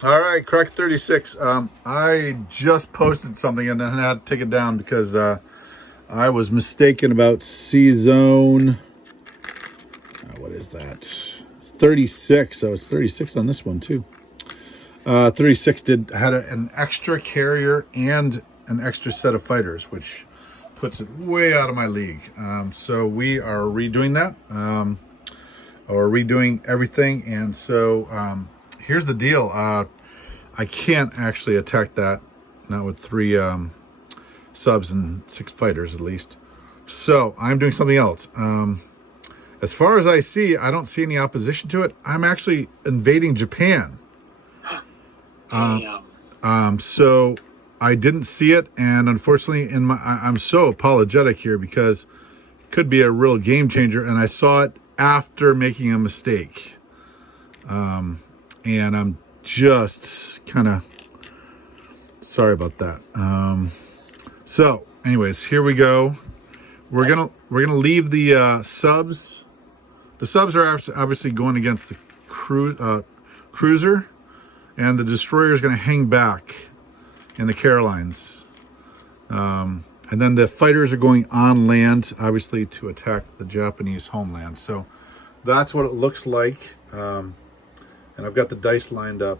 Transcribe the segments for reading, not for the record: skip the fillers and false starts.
All right, Crockett36. I just posted something and then had to take it down because I was mistaken about C-Zone. What is that? It's 36, so it's 36 on this one too. 36 had an extra carrier and an extra set of fighters, which puts it way out of my league. So we are redoing that, or redoing everything. And so here's the deal. I can't actually attack that, not with 3 subs and 6 fighters at least. So I'm doing something else. As far as I see, I don't see any opposition to it. I'm actually invading Japan. So I didn't see it, and unfortunately, I'm so apologetic here because it could be a real game changer, and I saw it after making a mistake. And I'm just kind of sorry about that. So anyways, here we go. We're gonna leave the subs. The subs are obviously going against the cruiser, and the destroyer is going to hang back in the Carolines. And then the fighters are going on land, obviously, to attack the Japanese homeland. So that's what it looks like. And I've got the dice lined up.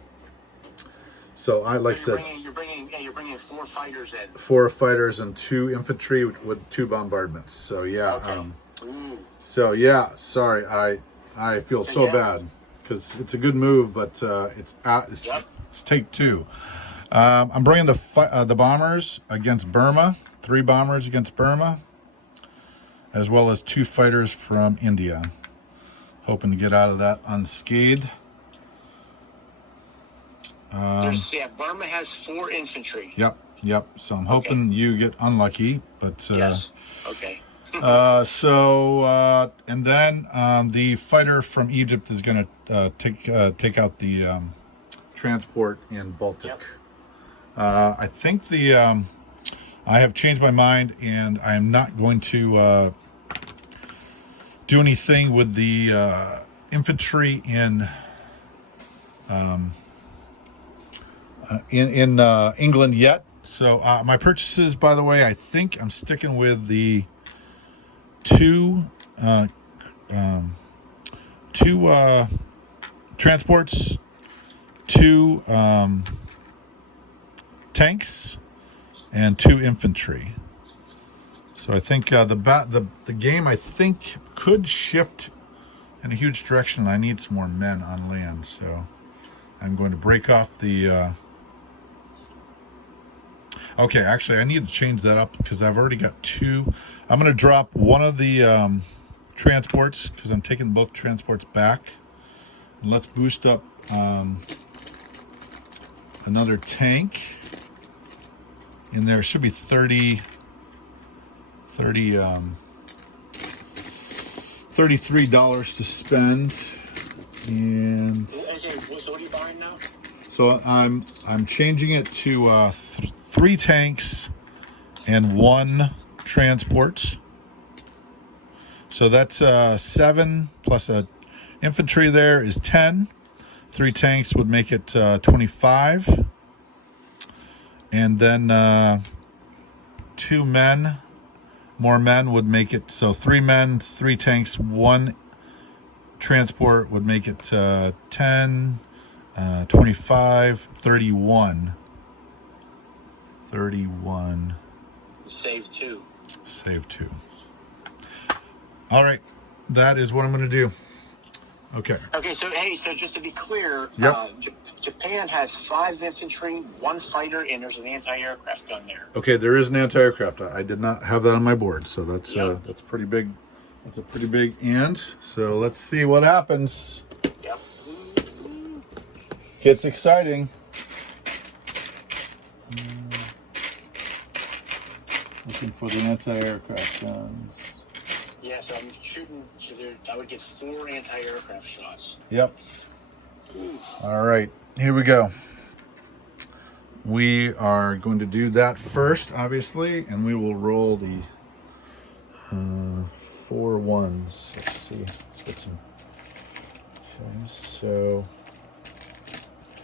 So like I said, you're bringing 4 fighters in. 4 fighters and 2 infantry with 2 bombardments. So yeah. Okay. So yeah, sorry, I feel so bad because it's a good move, but it's take 2. I'm bringing the bombers against Burma, 3 bombers against Burma, as well as 2 fighters from India. Hoping to get out of that unscathed. Burma has 4 infantry. Yep. So I'm hoping you get unlucky, but yes. Okay. And then the fighter from Egypt is going to take out the transport in Baltic. Yep. I think I have changed my mind, and I am not going to do anything with the infantry in England yet. So my purchases, by the way, I think I'm sticking with the 2 transports, 2 tanks, and 2 infantry. So I think the game, I think, could shift in a huge direction. I need some more men on land, so I'm going to break off the okay, actually I need to change that up because I've already got 2. I'm going to drop one of the transports because I'm taking both transports back. And let's boost up another tank. In there should be $33 to spend. And so what are you buying now? So I'm changing it to 3 tanks and 1 transport. So that's 7 plus a infantry there is 10. 3 tanks would make it 25. And then 2 more men would make it, so 3 men, 3 tanks, 1 transport would make it 10, 25, 31. 31. Save 2. Save 2. All right, that is what I'm going to do. Okay. Okay, so just to be clear, yep. Japan has 5 infantry, 1 fighter, and there's an anti-aircraft gun there. Okay, there is an anti-aircraft. I did not have that on my board, so that's pretty big. That's a pretty big ant. So let's see what happens. Yep. Gets exciting. Looking for the anti-aircraft guns. Yeah, so I'm shooting. So I would get 4 anti-aircraft shots. Yep. All right, here we go. We are going to do that first, obviously, and we will roll the 4 ones. Let's see. Let's get some. Okay, so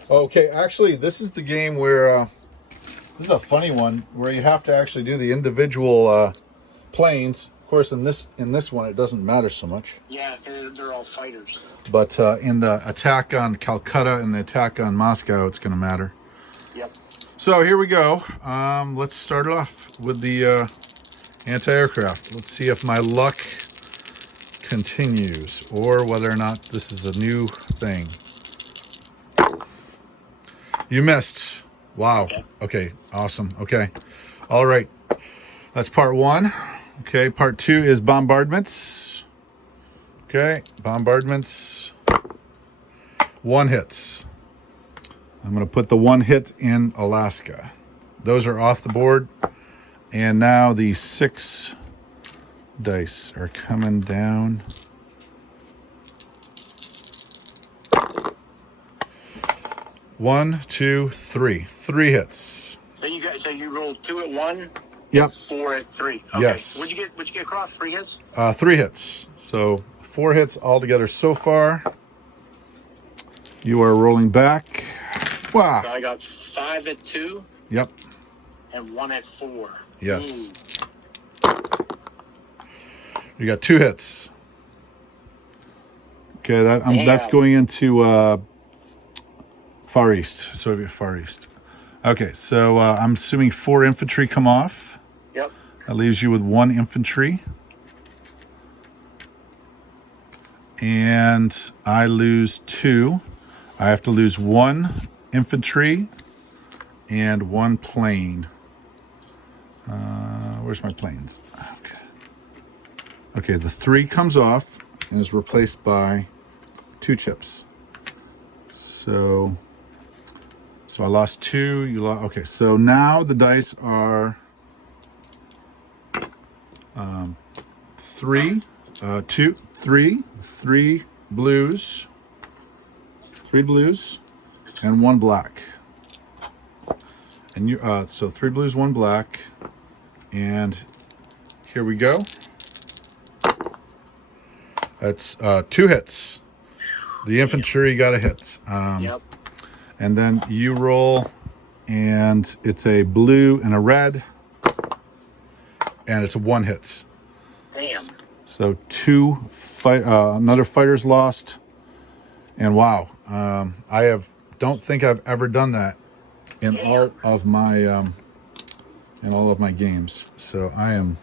Okay, actually, this is the game where this is a funny one where you have to actually do the individual planes. Of course, in this one, it doesn't matter so much. Yeah, they're all fighters. But in the attack on Calcutta and the attack on Moscow, it's going to matter. Yep. So here we go. Let's start it off with the anti-aircraft. Let's see if my luck continues or whether or not this is a new thing. You missed. Wow. Okay. Awesome. Okay. All right. That's part one. Okay. Part two is bombardments. Okay. Bombardments. One hits. I'm going to put the one hit in Alaska. Those are off the board. And now the 6 dice are coming down. One, two, three. 3 hits. So you rolled 2 at 1. Yep. 4 at 3. Okay. Yes. What'd you get across? 3 hits? 3 hits. So 4 hits altogether so far. You are rolling back. Wow. So I got 5 at 2. Yep. And 1 at 4. Yes. Ooh. You got 2 hits. Okay, that's going into Far East. Soviet Far East. Okay, so I'm assuming 4 infantry come off. Yep. That leaves you with 1 infantry. And I lose 2. I have to lose 1 infantry and 1 plane. Where's my planes? Okay. Okay, the 3 comes off and is replaced by 2 chips. So I lost 2. You lost. Okay, so now the dice are 3 blues, 3 blues, and 1 black. And you so 3 blues, 1 black, and here we go. That's 2 hits. The infantry got a hit. Yep. And then you roll, and it's a blue and a red, and it's a 1 hit. Damn. So 2 another fighter's lost, and wow, don't think I've ever done that in all of my games. So I am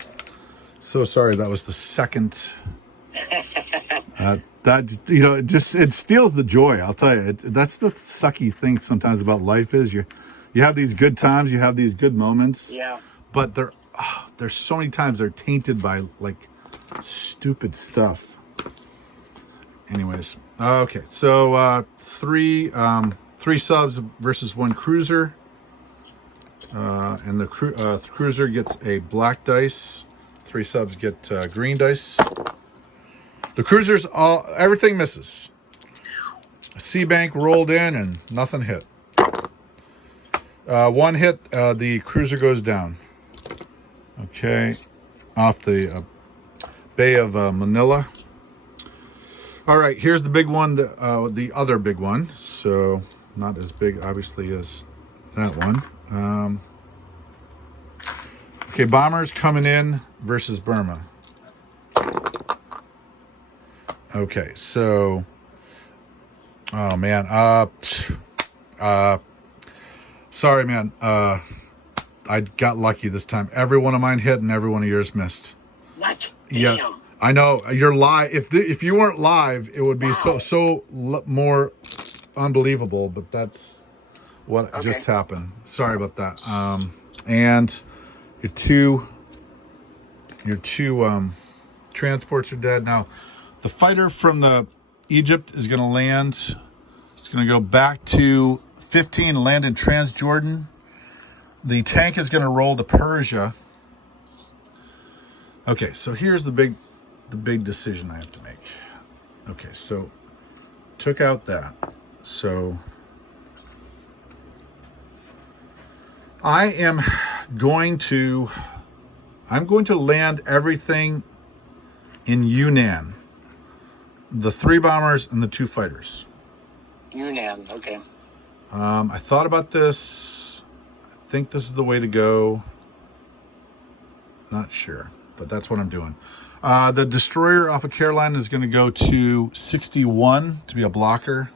so sorry. That was the second. It steals the joy. I'll tell you, that's the sucky thing sometimes about life is you have these good times, you have these good moments. Yeah. But there's so many times they're tainted by like stupid stuff. Anyways, okay, so 3 subs versus 1 cruiser, and the cruiser gets a black dice. 3 subs get green dice. The cruisers, everything misses. A sea bank rolled in and nothing hit. 1 hit, the cruiser goes down. Okay, off the Bay of Manila. All right, here's the big one, the other big one. So not as big, obviously, as that one. Okay, bombers coming in versus Burma. Okay, so, oh man, sorry, man. I got lucky this time. Every one of mine hit and every one of yours missed. What? Yeah, Damn. I know. You're live. If you weren't live, it would be so more unbelievable. But that's what just happened. Sorry about that. And your two transports are dead now. The fighter from the Egypt is going to land. It's going to go back to 15 and land in Transjordan. The tank is going to roll to Persia. Okay, so here's the big decision I have to make. Okay, so took out that. So I'm going to land everything in Yunnan. The 3 bombers and the 2 fighters. Yunnan, okay. I thought about this. I think this is the way to go. Not sure, but that's what I'm doing. The destroyer off of Carolina is going to go to 61 to be a blocker.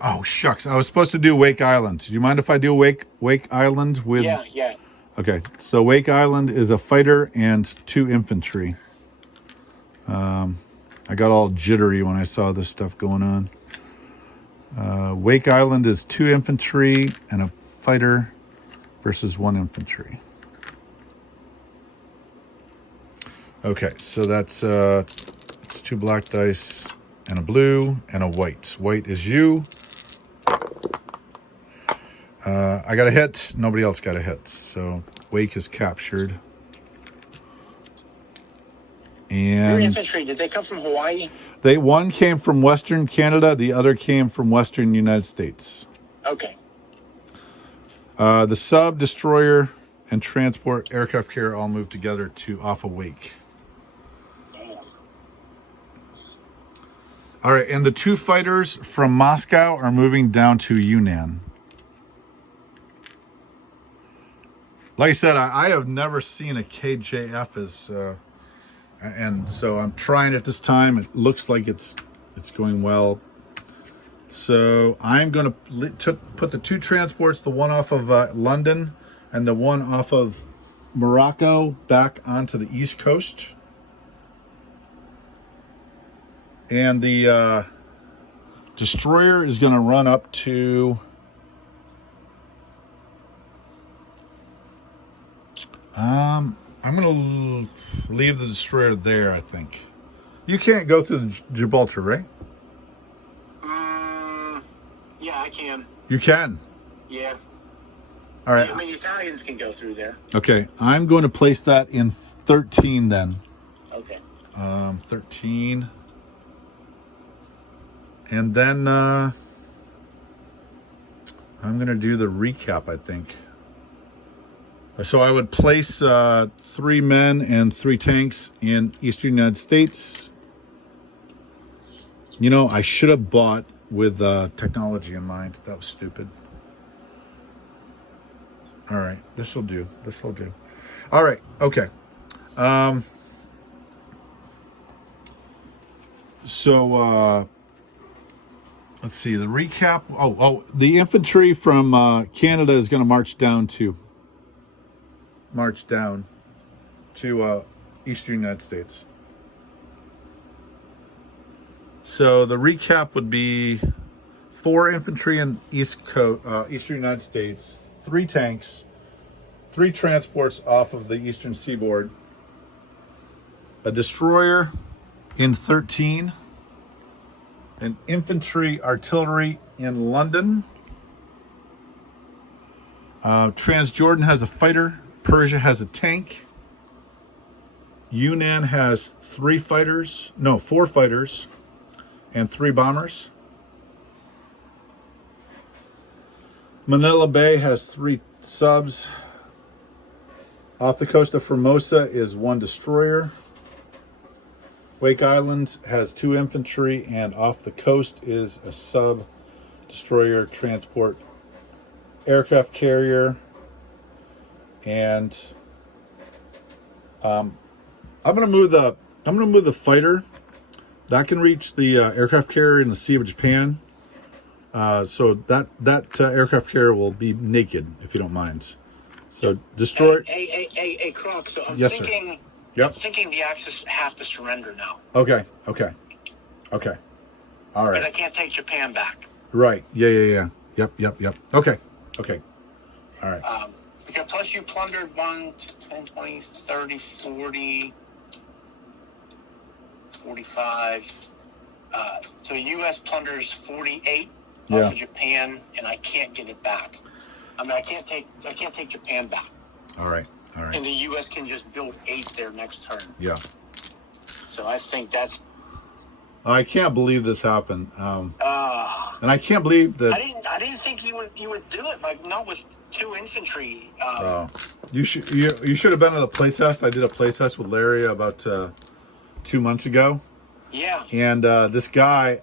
Oh shucks, I was supposed to do Wake Island. Do you mind if I do Wake Island with? Yeah. Okay, so Wake Island is a fighter and 2 infantry. I got all jittery when I saw this stuff going on. Wake Island is 2 infantry and a fighter versus 1 infantry. Okay, so that's it's 2 black dice and a blue and a white. White is you. I got a hit. Nobody else got a hit. So Wake is captured. And Your infantry, did they come from Hawaii? One came from Western Canada. The other came from Western United States. Okay. The sub, destroyer, and transport aircraft carrier all moved together to off of Wake. All right, and the 2 fighters from Moscow are moving down to Yunnan. Like I said, I have never seen a KJF as, and so I'm trying it this time. It looks like it's going well. So I'm going to put the 2 transports, the one off of London and the one off of Morocco, back onto the East Coast. And the destroyer is going to run up to I'm going to leave the destroyer there, I think. You can't go through the Gibraltar, right? Yeah, I can. You can? Yeah. All right. I mean, Italians can go through there. Okay, I'm going to place that in 13 then. Okay. 13. And then I'm going to do the recap, I think. So I would place 3 men and 3 tanks in Eastern United States. You know, I should have bought with technology in mind. That was stupid. All right, this will do. This will do. All right, okay. So let's see the recap. Oh, the infantry from Canada is going to march down to Eastern United States. So the recap would be 4 infantry in Eastern United States, 3 tanks, 3 transports off of the eastern seaboard, a destroyer in 13, an infantry artillery in London. Transjordan has a fighter. Persia has a tank. Yunnan has 4 fighters and 3 bombers. Manila Bay has 3 subs. Off the coast of Formosa is 1 destroyer. Wake Island has 2 infantry, and off the coast is a sub, destroyer, transport, aircraft carrier, and I'm gonna move the fighter that can reach the aircraft carrier in the Sea of Japan. So that aircraft carrier will be naked, if you don't mind. So destroy. Hey, Croc. So I'm Yes, thinking. sir. Yep. I'm thinking the Axis have to surrender now. Okay. All But right. I can't take Japan back. Right. Yeah. Yep. Okay. All right. Because plus you plundered 1, 10, 20, 30, 40, 45. So U.S. plunders 48 off of Japan, and I can't get it back. I mean, I can't take Japan back. All right. And the U.S. can just build 8 there next turn. Yeah. So I think that's. I can't believe this happened. And I can't believe that. I didn't think you would do it, like not with 2 infantry. You should have been at a playtest. I did a playtest with Larry about 2 months ago. Yeah. And this guy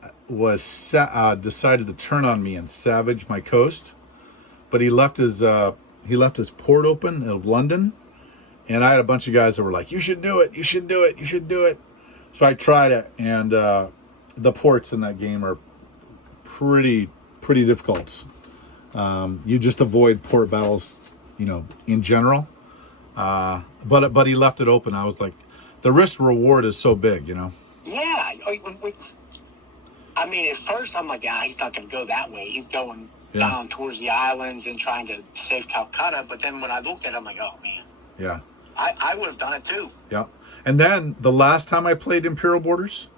decided to turn on me and savage my coast, but he left his port open of London, and I had a bunch of guys that were like, "You should do it, you should do it, you should do it." So I tried it, and the ports in that game are pretty difficult. You just avoid port battles, in general. But he left it open. I was like, the risk reward is so big, Yeah. I mean, at first I'm like, he's not going to go that way. He's going down towards the islands and trying to save Calcutta. But then when I looked at it, I'm like, oh man. Yeah. I would have done it too. Yeah. And then the last time I played Imperial Borders,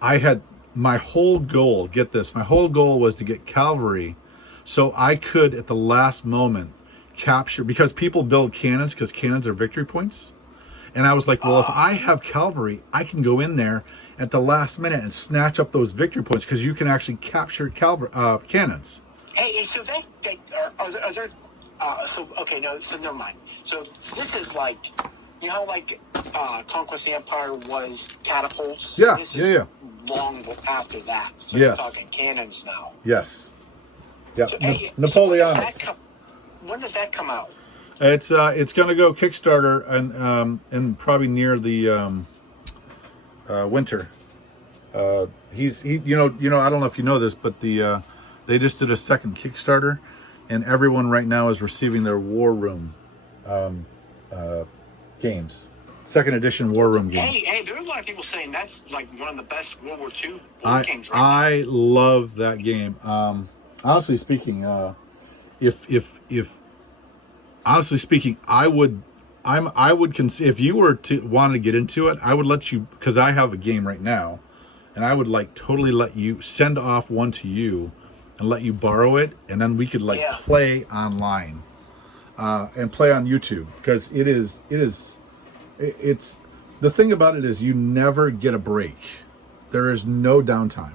I had my whole goal, get this, my whole goal was to get cavalry so I could, at the last moment, capture, because people build cannons because cannons are victory points. And I was like, well, if I have cavalry, I can go in there at the last minute and snatch up those victory points because you can actually capture cannons. Hey, so are there, so never mind. So this is like, like Conquest of the Empire was catapults. Yeah, this is long after that. So you're talking cannons now. Yes. Yeah, so, Napoleonic. When does that come out? It's going to go Kickstarter and probably near the winter. I don't know if you know this, but they just did a second Kickstarter, and everyone right now is receiving their War Room games, second edition War Room games. Hey, there are a lot of people saying that's like one of the best World War II games. Right I love that game. Honestly speaking, honestly speaking, I would consider, if you were to want to get into it, I would let you, because I have a game right now, and I would totally let you send off one to you and let you borrow it, and then we could play online and play on YouTube, because it's the thing about it is you never get a break. There is no downtime.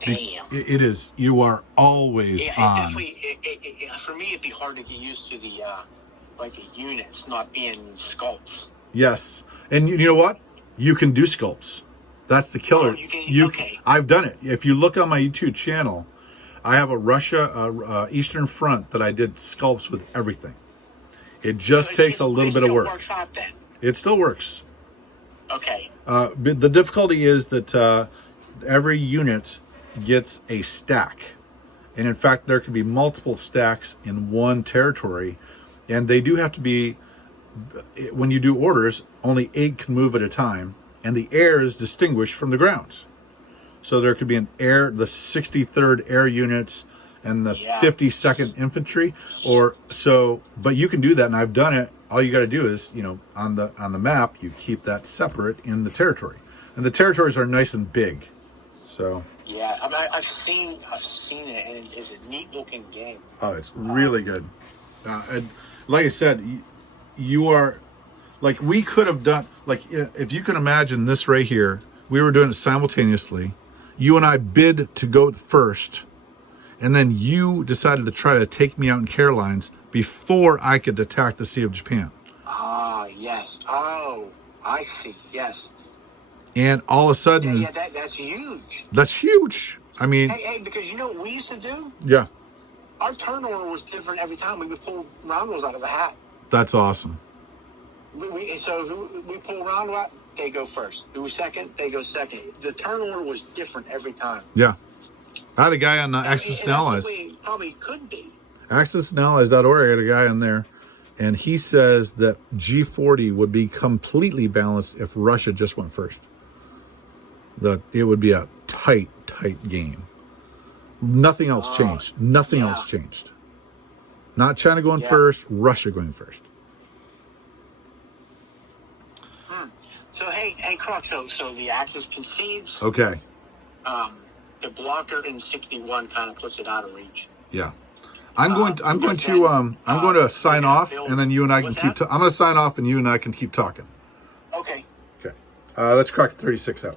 Damn. It is. You are always on. For me, it'd be hard to get used to the units not being sculpts. Yes, and you know what? You can do sculpts. That's the killer. Okay. I've done it. If you look on my YouTube channel, I have a Russia Eastern Front that I did sculpts with everything. It just takes a little bit of work. Works out then. It still works. Okay. But the difficulty is that every unit gets a stack, and in fact there could be multiple stacks in one territory, and they do have to be, when you do orders, only 8 can move at a time, and the air is distinguished from the ground. So there could be the 63rd Air Units and the 52nd Infantry, but you can do that, and I've done it. All you got to do is, on the map, you keep that separate in the territory, and the territories are nice and big. So yeah, I've seen it, and it's a neat looking game. Oh, it's really good. And like I said, you are like, we could have done, like, if you can imagine this right here, we were doing it simultaneously. You and I bid to go first, and then you decided to try to take me out in Carolines before I could attack the Sea of Japan. Ah, yes. Oh, I see. Yes. And all of a sudden, that's huge. That's huge. I mean, hey, because you know what we used to do? Yeah. Our turn order was different every time. We would pull round rolls out of the hat. That's awesome. We pull round out, they go first. Who was second, they go second. The turn order was different every time. Yeah. I had a guy on Axis and Allies. Probably could be. Axis and Allies.org, I had a guy on there, and he says that G40 would be completely balanced if Russia just went first. It would be a tight game. Nothing else changed. Nothing else changed. Not China going first, Russia going first. So hey, Croc, so the Axis concedes. Okay. The blocker in 61 kind of puts it out of reach. Yeah. I'm going to sign off, and then you and I can keep. I'm going to sign off, and you and I can keep talking. Okay. Okay. Let's Crockett36 out.